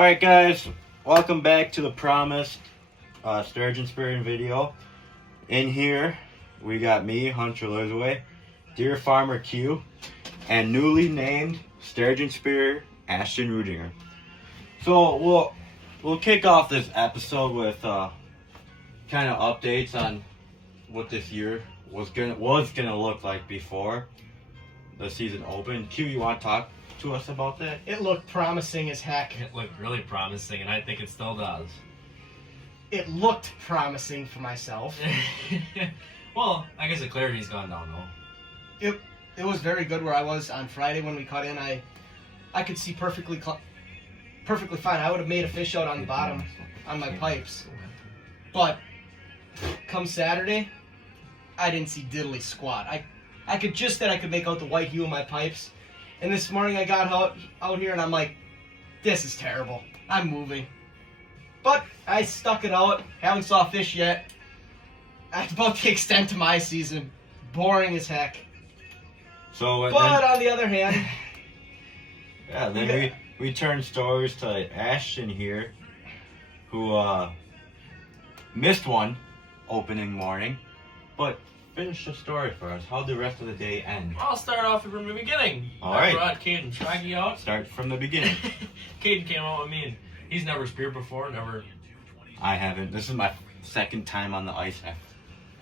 Alright guys, welcome back to the promised Sturgeon Spearing video. In here, we got me, Hunter Lizaway, Deer Farmer Q, and newly named Sturgeon Spearer, Ashton Rudinger. So we'll kick off this episode with kind of updates on what this year was gonna look like before the season opened. Q, you want to talk to us about that? It looked promising as heck. It looked really promising, and I think it still does. It looked promising for myself. Well, I guess the clarity's gone down though. It was very good where I was on Friday when we cut in. I could see perfectly fine. I would have made a fish out on the bottom on my pipes. But come Saturday, I didn't see diddly squat. I could make out the white hue of my pipes. And this morning I got out here and I'm like, this is terrible. I'm moving. But I stuck it out. Haven't saw fish yet. That's about the extent of my season. Boring as heck. So, but on the other hand, yeah, then we turned stories to Ashton here, who missed one opening morning, but finish the story for us. How'd the rest of the day end? I'll start off from the beginning. All right. I brought Cade and Shraggy out. Start from the beginning. Cade came out with me, and he's never speared before, never. I haven't. This is my second time on the ice. I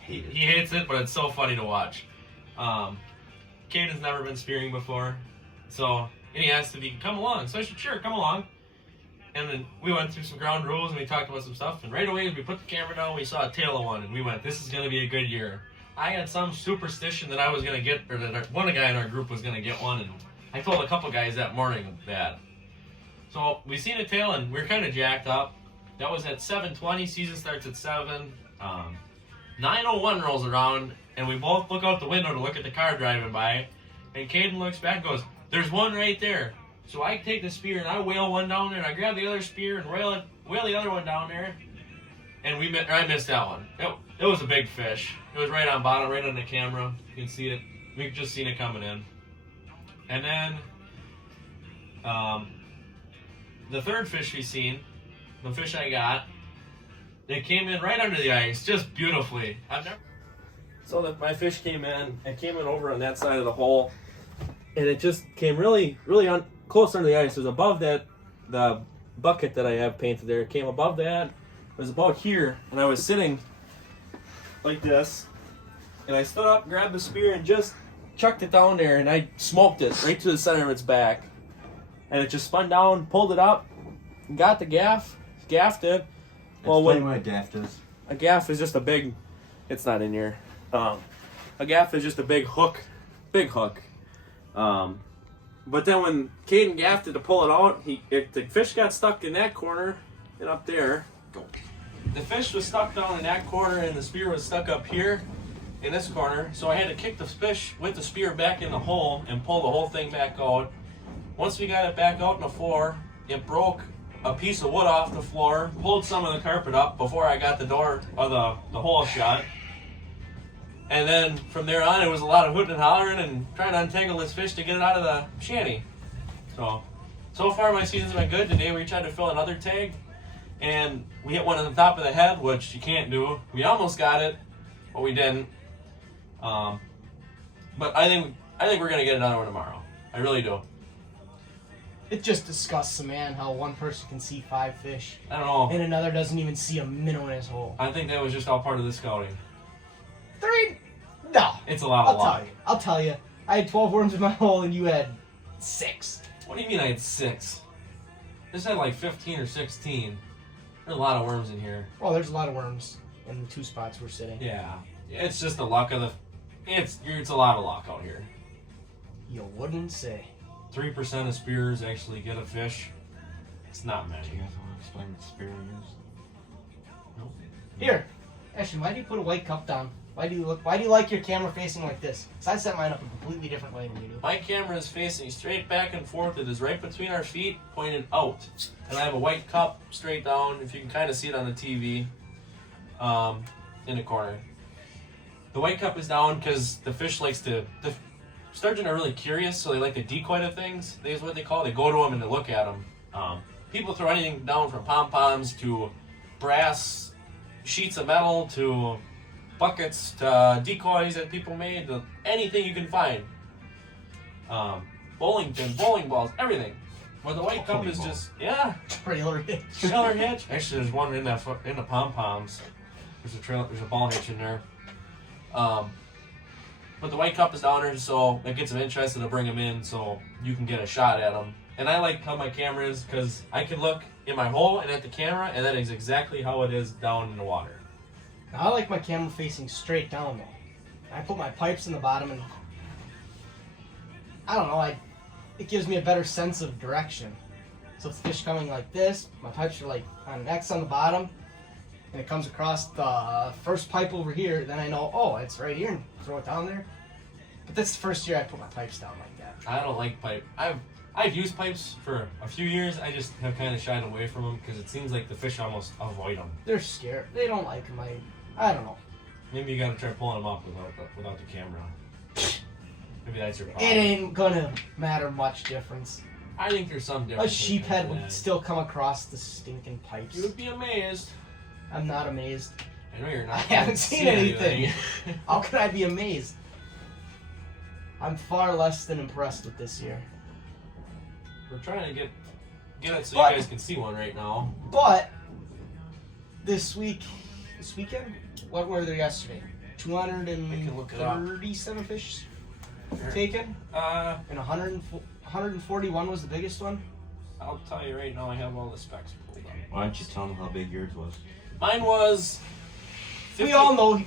hate it. He hates it, but it's so funny to watch. Cade has never been spearing before, and he asked if he could come along. So I said, sure, come along. And then we went through some ground rules, and we talked about some stuff. And right away, as we put the camera down, we saw a tail of one, and we went, this is going to be a good year. I had some superstition that I was going to get, or that one guy in our group was going to get one, and I told a couple guys that morning that. So we seen a tail, and we were kind of jacked up. That was at 7:20. Season starts at 7. 9:01 rolls around, and we both look out the window to look at the car driving by. And Caden looks back and goes, there's one right there. So I take the spear, and I whale one down there, and I grab the other spear and whale the other one down there. And I missed that one. It was a big fish. It was right on bottom, right on the camera. You can see it. We could just seen it coming in. And then the third fish we seen, the fish I got, it came in right under the ice, just beautifully. So my fish came in. It came in over on that side of the hole, and it just came really, really close under the ice. It was above the bucket that I have painted there. It came above that. It was about here, and I was sitting like this, and I stood up, grabbed the spear, and just chucked it down there, and I smoked it right to the center of its back. And it just spun down, pulled it up, got the gaffed it. Well, explain what a gaff is. A gaff is just a big, it's not in here. A gaff is just a big hook. But then when Caden gaffed it to pull it out, the fish got stuck in that corner and up there. The fish was stuck down in that corner, and the spear was stuck up here in this corner. So I had to kick the fish with the spear back in the hole and pull the whole thing back out. Once we got it back out on the floor, it broke a piece of wood off the floor, pulled some of the carpet up before I got the door or the hole shut. And then from there on, it was a lot of hooting and hollering and trying to untangle this fish to get it out of the shanty. So far my season's been good. Today we tried to fill another tag, and we hit one on the top of the head, which you can't do. We almost got it, but we didn't. But I think we're gonna get another one tomorrow. I really do. it just disgusts a man how one person can see 5 fish I don't know. and another doesn't even see a minnow in his hole. I think that was just all part of the scouting. 3? No. It's a lot of luck. I'll tell you. I had 12 worms in my hole and you had 6. What do you mean I had 6? This had like 15 or 16. There's a lot of worms in here. Well, there's a lot of worms in the 2 spots we're sitting. Yeah. It's just the luck of it's a lot of luck out here. You wouldn't say. 3% of spears actually get a fish. It's not many. Do you guys want to explain what spearing is? Nope. Here, Ashton, why do you put a white cup down? Why do you like your camera facing like this? Because I set mine up a completely different way than you do. My camera is facing straight back and forth. It is right between our feet, pointed out. And I have a white cup straight down, if you can kind of see it on the TV, in the corner. The white cup is down because the fish likes to... The sturgeon are really curious, so they like to decoy to things. That's what they call it. They go to them and they look at them. people throw anything down from pom-poms to brass sheets of metal to buckets to decoys that people made to anything you can find. Bowling pins, bowling balls, everything. But the white cup is just Trailer hitch. trailer hitch. Actually, there's one in the pom-poms. There's a ball hitch in there. But the white cup is down there, so it gets them interested to bring them in, so you can get a shot at them. And I like how my camera is because I can look in my hole and at the camera, and that is exactly how it is down in the water. Now, I like my camera facing straight down though. I put my pipes in the bottom, and I don't know. It gives me a better sense of direction. So if the fish coming like this, my pipes are like on an X on the bottom, and it comes across the first pipe over here, then I know, oh, it's right here, and throw it down there. But that's the first year I put my pipes down like that. I don't like pipe. I've used pipes for a few years. I just have kind of shied away from them because it seems like the fish almost avoid them. They're scared. They don't like them. I don't know. Maybe you gotta try pulling them up without the camera. Maybe that's your problem. It ain't gonna matter much difference. I think there's some A difference. sheephead would still come across the stinking pipes. You would be amazed. I'm not amazed. I know you're not. I haven't seen anything. How can I be amazed? I'm far less than impressed with this year. We're trying to get it so But- you guys can see one right now. But this weekend, what were there yesterday? can look it up. 237 fish taken, and 141 was the biggest one. I'll tell you right now. I have all the specs pulled up. Why don't you tell them how big yours was? Mine was. 50. We all know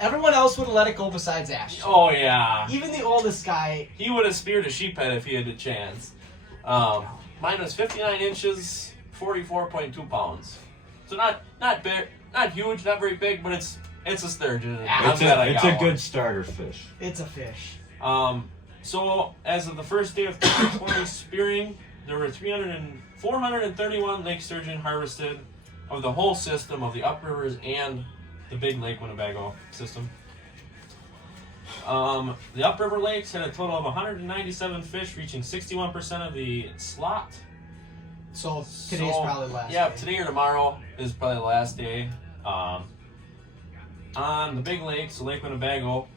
everyone else would have let it go besides Ash. Oh yeah. Even the oldest guy. He would have speared a sheephead if he had the chance. Mine was 59 inches, 44.2 pounds. So not big, not huge, not very big, but it's a sturgeon. Yeah. It's a good starter fish. It's a fish. So as of the first day of 2020 spearing, there were 431 lake sturgeon harvested of the whole system of the uprivers and the big Lake Winnebago system. The upriver lakes had a total of 197 fish, reaching 61% of the slot. So today's probably the last Yeah, day. today or tomorrow is probably the last day. On the big lakes, Lake Winnebago,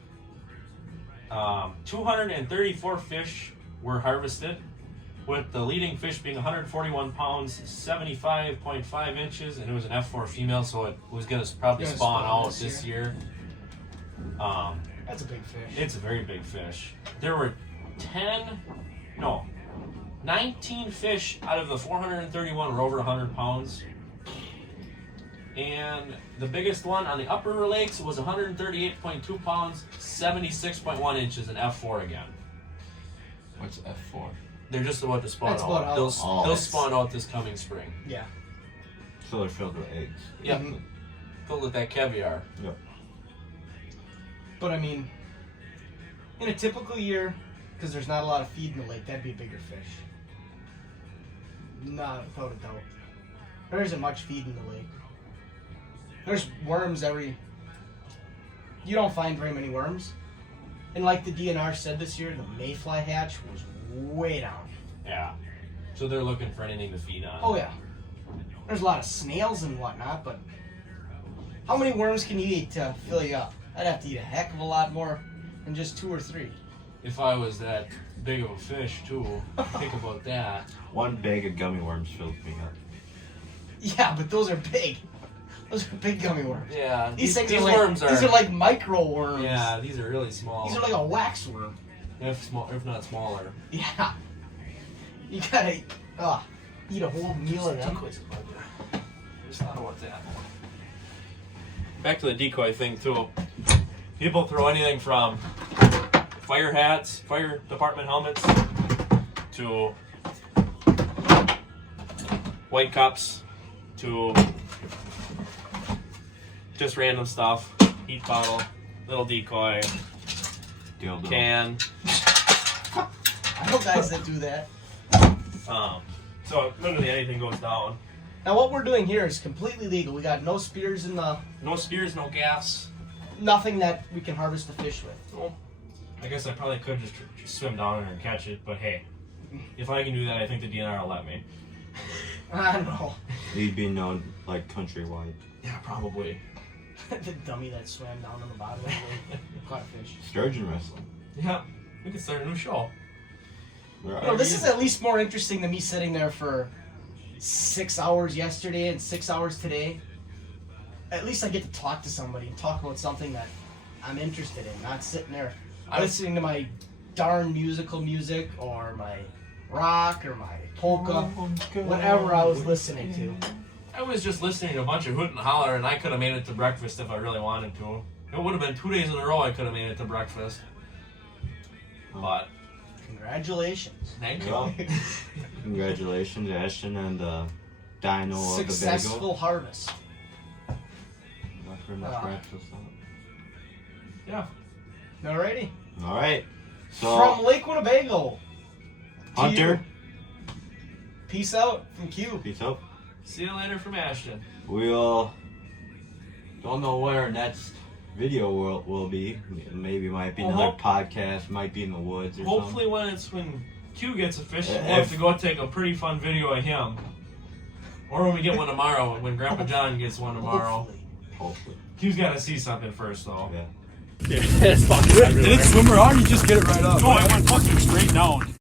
234 fish were harvested, with the leading fish being 141 pounds, 75.5 inches, and it was an F4 female, so it was going to probably spawn out this year. That's a big fish. It's a very big fish. There were 19 fish out of the 431 were over 100 pounds. And the biggest one on the upriver lakes was 138.2 pounds, 76.1 inches, and F4 again. What's F4? They're just about to spawn That's out. about They'll spawn out this coming spring. Yeah. So they're filled with eggs. Yep. Mhm. Filled with that caviar. Yep. But I mean, in a typical year, because there's not a lot of feed in the lake, that'd be a bigger fish. Not without a doubt. There isn't much feed in the lake. There's worms every. You don't find very many worms. And like the DNR said this year, the mayfly hatch was way down. Yeah. So they're looking for anything to feed on. Oh yeah. There's a lot of snails and whatnot, but how many worms can you eat to fill you up? I'd have to eat a heck of a lot more than just 2 or 3. If I was that big of a fish, too, think about that. One bag of gummy worms fills me up. Yeah, but those are big. Those are big gummy worms. Yeah, These things these are like, worms are. These are like micro worms. Yeah, these are really small. These are like a wax worm. if not smaller. Yeah. You gotta eat a whole meal of them. Just thought about that. Back to the decoy thing too. People throw anything from fire hats, fire department helmets, to white cups, to just random stuff. Heat bottle, little decoy, Dildo. can. I know guys that do that. So literally anything goes down. Now what we're doing here is completely legal. We got no spears in the, No spears, no gaffs. nothing that we can harvest the fish with. Well, I guess I probably could just swim down there and catch it, but hey, if I can do that, I think the DNR will let me. I don't know. He'd be known like countrywide. Yeah, probably. The dummy that swam down on the bottom of the lake, caught a fish. Sturgeon wrestling. Yeah, we could start a new show. This is at least more interesting than me sitting there for 6 hours yesterday and 6 hours today. At least I get to talk to somebody and talk about something that I'm interested in, not sitting there listening to my darn musical music or my rock or my polka, whatever I was listening to. I was just listening to a bunch of hoot and holler, and I could have made it to breakfast if I really wanted to. It would have been 2 days in a row I could have made it to breakfast. But Congratulations. thank you. Well, congratulations, Ashton and the Dino of the Bagel. Successful harvest. That pretty much wraps us up. Yeah. Alrighty. All right. So From Lake Winnebago. to Hunter, you. Peace out from Q. peace out. See you later from Ashton. We'll don't know where our next video will be. Maybe might be Well, another podcast. Might be in the woods or Hopefully when Q gets a fish, we'll If- have to go take a pretty fun video of him. Or when we get one tomorrow, when Grandpa John gets one tomorrow. Hopefully. something. Hopefully. Q's got to see something first, though. Yeah. Did it swim around? You just get it right up. No, I went fucking straight down.